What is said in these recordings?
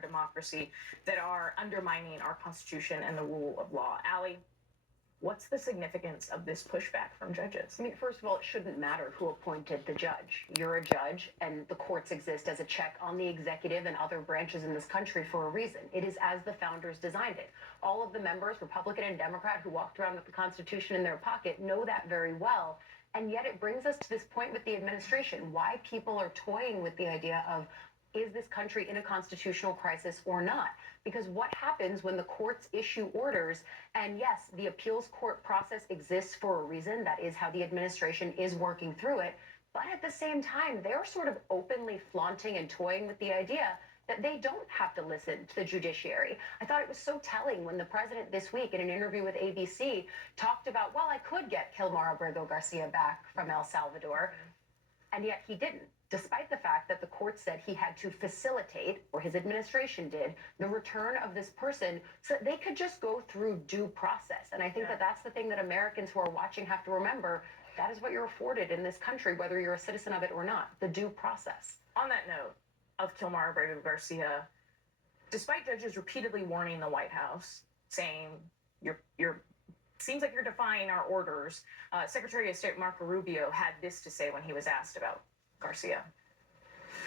our democracy that are undermining our Constitution and the rule of law. Allie, what's the significance of this pushback from judges? I mean, first of all, it shouldn't matter who appointed the judge. You're a judge, and the courts exist as a check on the executive and other branches in this country for a reason. It is as the founders designed it. All of the members, Republican and Democrat, who walked around with the Constitution in their pocket know that very well. And yet it brings us to this point with the administration, why people are toying with the idea of, is this country in a constitutional crisis or not? Because what happens when the courts issue orders, and yes, the appeals court process exists for a reason, that is how the administration is working through it, but at the same time, they're sort of openly flaunting and toying with the idea that they don't have to listen to the judiciary. I thought it was so telling when the president this week in an interview with ABC talked about, well, I could get Kilmer Abrego Garcia back from El Salvador, and yet he didn't, despite the fact that the court said he had to facilitate, or his administration did, the return of this person so that they could just go through due process. And I think that that's the thing that Americans who are watching have to remember. That is what you're afforded in this country, whether you're a citizen of it or not, the due process. On that note of Kilmer Abrego Garcia, despite judges repeatedly warning the White House, saying you're seems like you're defying our orders, Secretary of State Marco Rubio had this to say when he was asked about Garcia.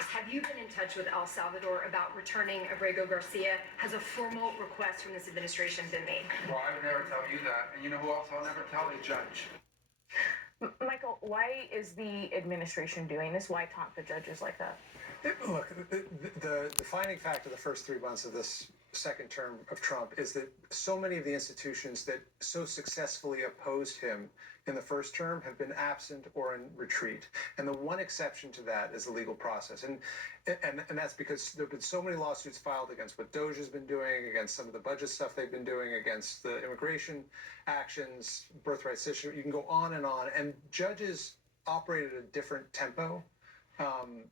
Have you been in touch with El Salvador about returning Abrego Garcia? Has a formal request from this administration been made? Well, I would never tell you that. And you know who else I'll never tell? The judge. Michael, why is the administration doing this? Why taunt the judges like that? Look, the defining fact of the first 3 months of this second term of Trump is that so many of the institutions that so successfully opposed him in the first term have been absent or in retreat. And the one exception to that is the legal process. And that's because there have been so many lawsuits filed against what DOJ has been doing, against some of the budget stuff they've been doing, against the immigration actions, birthright issue. You can go on. And judges operate at a different tempo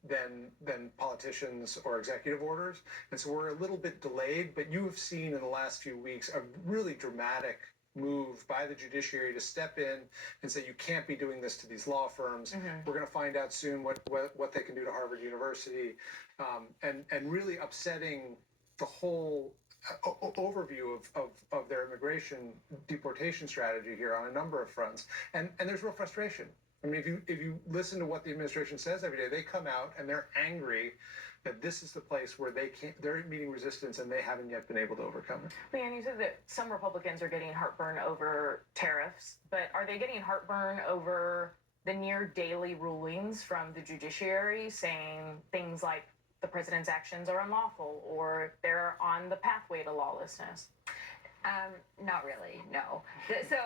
than politicians or executive orders. And so we're a little bit delayed, but you have seen in the last few weeks a really dramatic move by the judiciary to step in and say, you can't be doing this to these law firms. We're going to find out soon what they can do to Harvard University, and really upsetting the whole overview of their immigration deportation strategy here on a number of fronts. And there's real frustration. I mean, if you listen to what the administration says every day, they come out and they're angry that this is the place where they're meeting resistance and they haven't yet been able to overcome it. Leanne, you said that some Republicans are getting heartburn over tariffs, but are they getting heartburn over the near daily rulings from the judiciary saying things like the president's actions are unlawful or they're on the pathway to lawlessness? Not really, no. So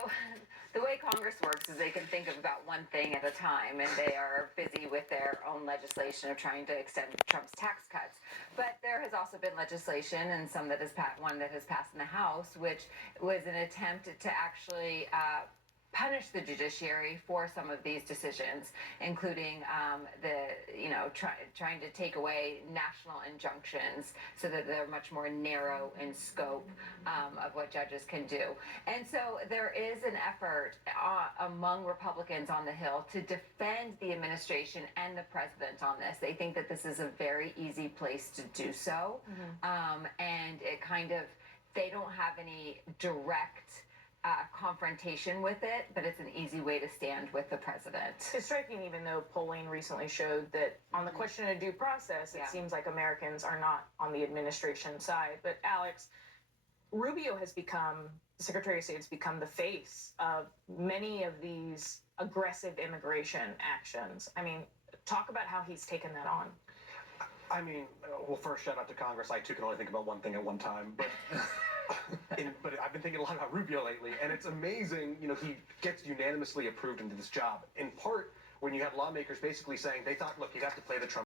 the way Congress works is they can think of about one thing at a time, and they are busy with their own legislation of trying to extend Trump's tax cuts. But there has also been legislation, and one that has passed in the House, which was an attempt to actually punish the judiciary for some of these decisions, including trying to take away national injunctions so that they're much more narrow in scope of what judges can do. And so there is an effort among Republicans on the Hill to defend the administration and the president on this. They think that this is a very easy place to do so. And it they don't have any direct confrontation with it, but it's an easy way to stand with the president. It's striking, even though polling recently showed that on the question of due process, it seems like Americans are not on the administration side. But Alex, Rubio has become, the Secretary of State has become the face of many of these aggressive immigration actions. I mean, talk about how he's taken that on. I mean, well, first, shout out to Congress. I, too, can only think about one thing at one time. But but I've been thinking a lot about Rubio lately, and it's amazing, he gets unanimously approved into this job, in part when you have lawmakers basically saying they thought, look, you have to play the Trump